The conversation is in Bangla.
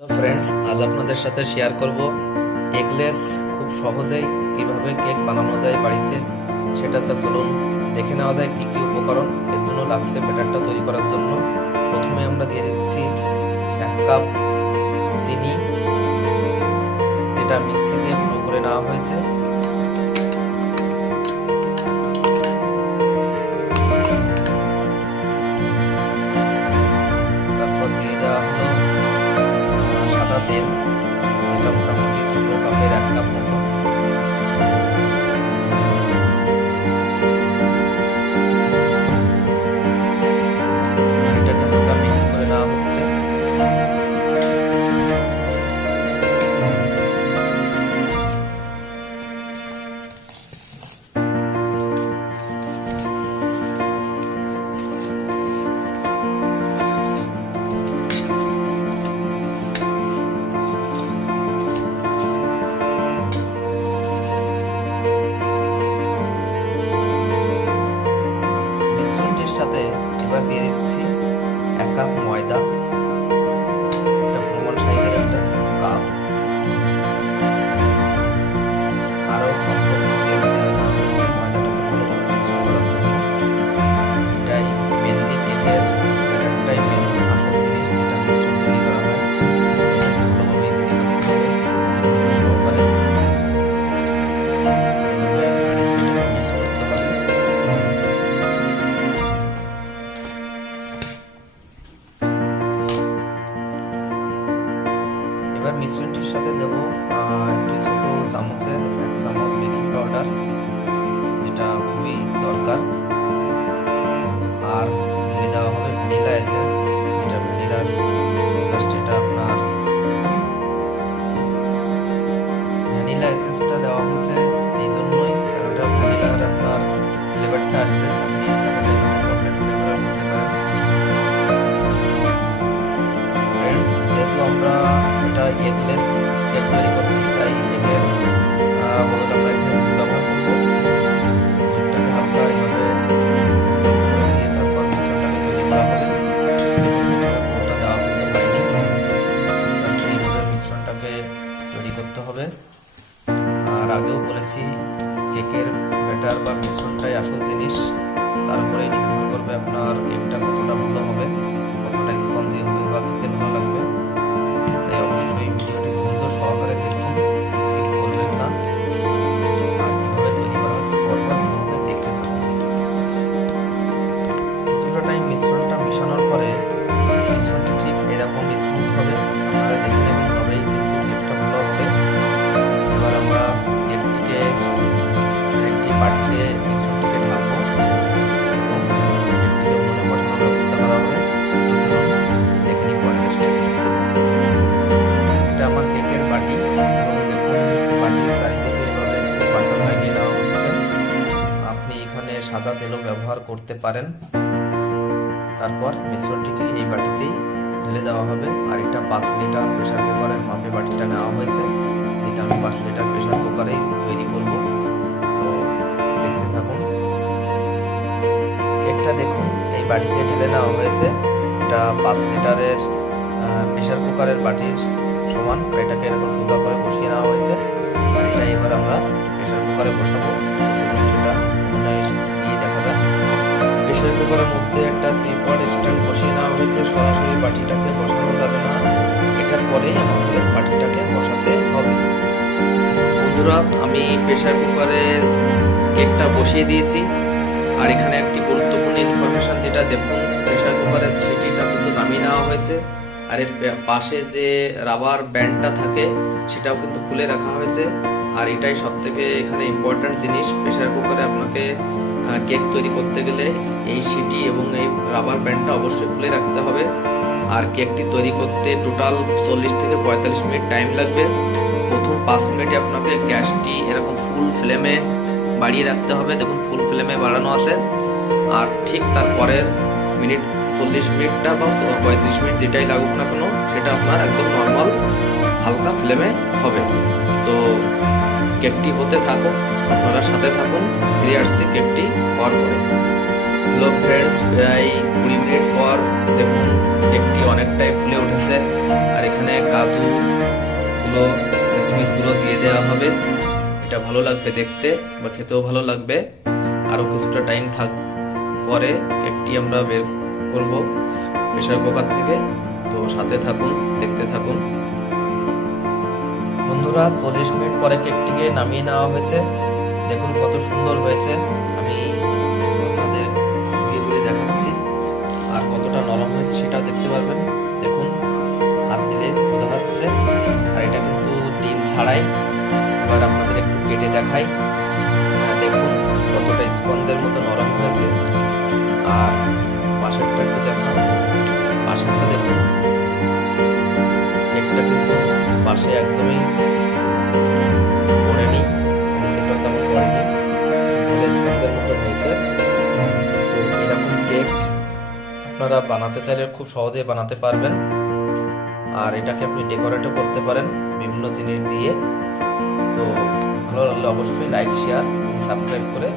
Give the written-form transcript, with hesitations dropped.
হ্যালো ফ্রেন্ডস, আজ আপনাদের সাথে শেয়ার করব এগলেস খুব সহজেই কিভাবে কেক বানানো যায় বাড়িতে। সেটা তো চলুন দেখে নেওয়া যায় কি কি উপকরণ এর জন্য লাগছে ব্যাটারটা তৈরি করার জন্য। প্রথমে আমরা দিয়ে দিচ্ছি 1 কাপ চিনি, যেটা মিক্সি দিয়ে গুঁড়ো করে নেওয়া হয়েছে। তারপর দিয়ে দেওয়া হলো সাদা তেল, এটা মোটামুটি ছোট কাপের 1 কাপ মতো। এটাকে হালকা মিক্স করে নেওয়া হচ্ছে। সাথে এবার দিয়ে দিচ্ছি 1 কাপ ময়দা, এটা প্রমাণ সাইজের একটা কাপ। আরো অল্প তেল দেওয়া হচ্ছে ময়দাটাকে ভালোভাবে মিশ্রণ করার জন্য। এটাই মেনলি কেকের ব্যাটারটাই মেন আসল জিনিস, যেটা মিশ্রণ তৈরি করা হয়। এটাকে ভালোভাবে তৈরি করতে হবে সহকারে, মিক্স করতে হবে। এবার মিশ্রণটির সাথে দেব একটি ছোট চামচের 1 চামচ বেকিং পাউডার, যেটা খুবই দরকার। আর দিয়ে দেওয়া হবে ভ্যানিলা এসেন্স, যেটা ভ্যানিলার জাস্ট এটা আপনার ভ্যানিলা এসেন্সটা দেওয়া হচ্ছে এই জন্যই, কারণ এটা ভ্যানিলার আপনার ফ্লেভারটা আসবে। আপনি চাইলে এখানে চকলেট ফ্লেভার করতে পারেন। ফ্রেন্ডস, যেহেতু আমরা এটা এগলেস কেক তৈরি করছি, তাই এগের বদলে আমরা এখানে দুধ ব্যবহার করবো। দুধটাকে হালকা এইভাবে দিয়ে তারপর মিশ্রণটাকে তৈরি করা হবে। দেখুন প্রথমে পুরোটা দেওয়া করতে পারিনি, এইভাবে মিশ্রণটাকে তৈরি করতে হবে। আর আগেও বলেছি কেকের ব্যাটার বা মিশ্রণটাই আসল জিনিস, তার উপরেই নির্ভর করবে আপনার কেকটা কতটা ভালো হবে, কতটা স্পঞ্জি হবে বা খেতে ভালো লাগবে। তাই অবশ্যই ভিডিওটি ধৈর্য সহকারে দেখুন, স্কিপ করবেন না। আর কিভাবে তৈরি করা হচ্ছে পরপর ভালোভাবে দেখতে থাকুন। কিছুটা টাইম মিশ্রণটা মেশানোর পরে মিশ্রণটি ঠিক এরকম স্মুথ হবে, আপনারা দেখে নেবেন, তবেই কিন্তু কেকটা ভালো হবে। এবার আমরা কেকটিকে একটি বাটিতে মিশ্রণটিকে ঢালবো এবং কেকটিকে উনুনে বসানোর ব্যবস্থা করা হবে। দেখে নিই পরের স্টেপ। এটা আমার কেকের বাটি, এবং দেখুন বাটির চারিদিকে এভাবে বাটার লাগিয়ে দেওয়া হচ্ছে। আপনি এখানে সাদা তেলও ব্যবহার করতে পারেন। তারপর মিশ্রণটিকে এই বাটিতেই ঢেলে দেওয়া হবে। আর এটা 5 লিটার প্রেসার কুকারের মাপে বাটিটা নেওয়া হয়েছে, যেটা আমি 5 লিটার প্রেসার কুকারেই তৈরি করব। তো দেখতে থাকুন। কেকটা দেখুন এই বাটিতে ঢেলে নেওয়া হয়েছে। এটা 5 লিটারের প্রেসার কুকারের বাটির সমান। এটাকে এরকম সুন্দর করে বসিয়ে নেওয়া হয়েছে। আর এটা এবার আমরা প্রেসার কুকারে বসাবো, সেটা গিয়ে দেখা যায়। প্রেসার কুকারের মধ্যে একটা 3 পট স্ট্যান্ড বসিয়ে নেওয়া হয়েছে। সরাসরি বাটিটাকে বসানো যাবে না, এটার পরেই আমাদের বাটিটাকে বসাতে হবে। বন্ধুরা, আমি প্রেসার কুকারে কেকটা বসিয়ে দিয়েছি। আর এখানে একটি গুরুত্বপূর্ণ ইনফরমেশন, যেটা দেখুন প্রেসার কুকারের সিটিটা কিন্তু নামিয়ে নেওয়া হয়েছে। আর এর পাশে যে রাবার ব্যান্ডটা থাকে সেটাও কিন্তু খুলে রাখা হয়েছে। আর এটাই সব থেকে এখানে ইম্পর্ট্যান্ট জিনিস। প্রেসার কুকারে আপনাকে কেক তৈরি করতে গেলে এই সিটি এবং এই রাবার ব্যান্ডটা অবশ্যই খুলে রাখতে হবে। আর কেকটি তৈরি করতে টোটাল 40 থেকে 45 মিনিট টাইম লাগবে। প্রথম 5 মিনিটে আপনাকে গ্যাসটি এরকম ফুল ফ্লেমে বাড়িয়ে রাখতে হবে। দেখুন ফুল ফ্লেমে বাড়ানো আছে। আর ঠিক তারপরের মিনিট 40 মিনিটটা বা 35 মিনিট যেটাই লাগুক না কেন, সেটা আপনার একদম নর্মাল হালকা ফ্লেমে হবে। তো কেকটি হতে থাকুন, আপনারা সাথে থাকুন, ফিরে আসছি কেকটি হওয়ার পরে। হ্যালো ফ্রেন্ডস, প্রায় 20 মিনিট পর দেখুন কেকটি অনেকটাই ফুলে উঠেছে। আর এখানে কাজুগুলো, কিশমিশগুলো দিয়ে দেওয়া হবে। এটা ভালো লাগবে দেখতে বা খেতেও ভালো লাগবে। আরও কিছুটা টাইম পরে কেকটি আমরা বের করব প্রেসার কুকার থেকে। তো সাথে থাকুন, দেখতে থাকুন। বন্ধুরা, 40 মিনিট পরে কেকটিকে নামিয়ে নেওয়া হয়েছে। দেখুন কত সুন্দর হয়েছে। আমি আপনাদের ঘুরিয়ে দেখাচ্ছি। আর কতটা নরম হয়েছে সেটাও দেখতে পারবেন। দেখুন হাত দিলে বোঝা যাচ্ছে। আর এটা কিন্তু ডিম ছাড়াই। এবার আপনাদের একটু কেটে দেখাই। দেখুন কতটা স্পঞ্জের মতো নরম হয়েছে। আর পাশেরটা একটু দেখান। পাশেরটা দেখুন, কেকটা কিন্তু পাশে একদমই পড়েনি, নিচেটাও তেমন পড়েনি, ভালো স্পঞ্জের মতো হয়েছে। তো এরকম কেক আপনারা বানাতে চাইলে খুব সহজেই বানাতে পারবেন। আর এটাকে আপনি ডেকোরেটও করতে পারেন বিভিন্ন জিনিস দিয়ে। তো ভালো লাগলে অবশ্যই লাইক, শেয়ার, সাবস্ক্রাইব করে